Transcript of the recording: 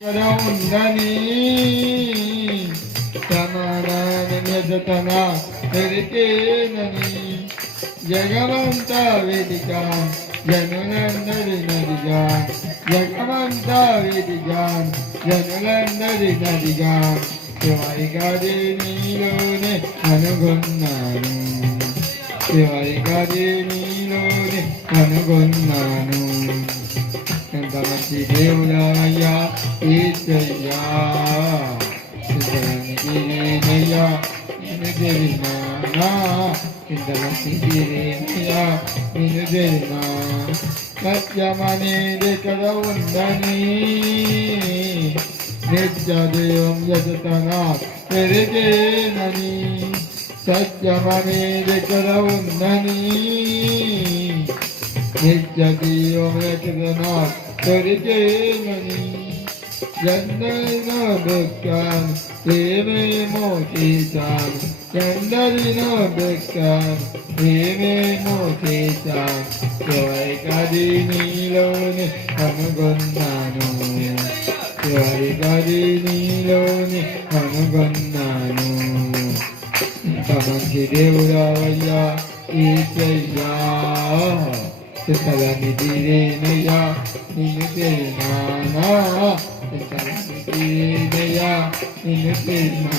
ఇక్కడ ఉందని సమానాన్ని ఎదుటన పెరికేనని జగమంతా వేదిక జనులందరి నదిగా జగమంతా వేదిక జనులందరి నదిగా శివరిగాది నీలోనే కనుగొన్నాను శివరిగాది నీలోనే కనుగొన్నాను ఎంత మంచి దేవుడయ్యా ఈశ్వయ్యా సిద్ధరానికిరేనయ్యా నిన్ను జరిగినా ఇంత మంచి తీరేనయ్యా నిన్ను జరిగినా సత్యమనేది కదా ఉందని నిత్య దేవం ఎదుటనా పెరిగేనని సత్యమనేది కదా ఉందని నిత్య జీవం ఎదుటనా పెరిగేనని ఎందరినో దుఃఖాన్ని ఏమేమో చేశాను ఎందరినో దుఃఖాన్ని ఏమేమో చేశాను చివరికది నీలోని కనుగొన్నాను చివరికది నీలోని కనుగొన్నాను ఇంత మంచి దేవుడవయ్యా ఈశ్వయ్యా చింతలని తీరేనయ్యా నిన్ను తెలినానా చింతలని తీరేనయ్యా నిన్ను తెలినా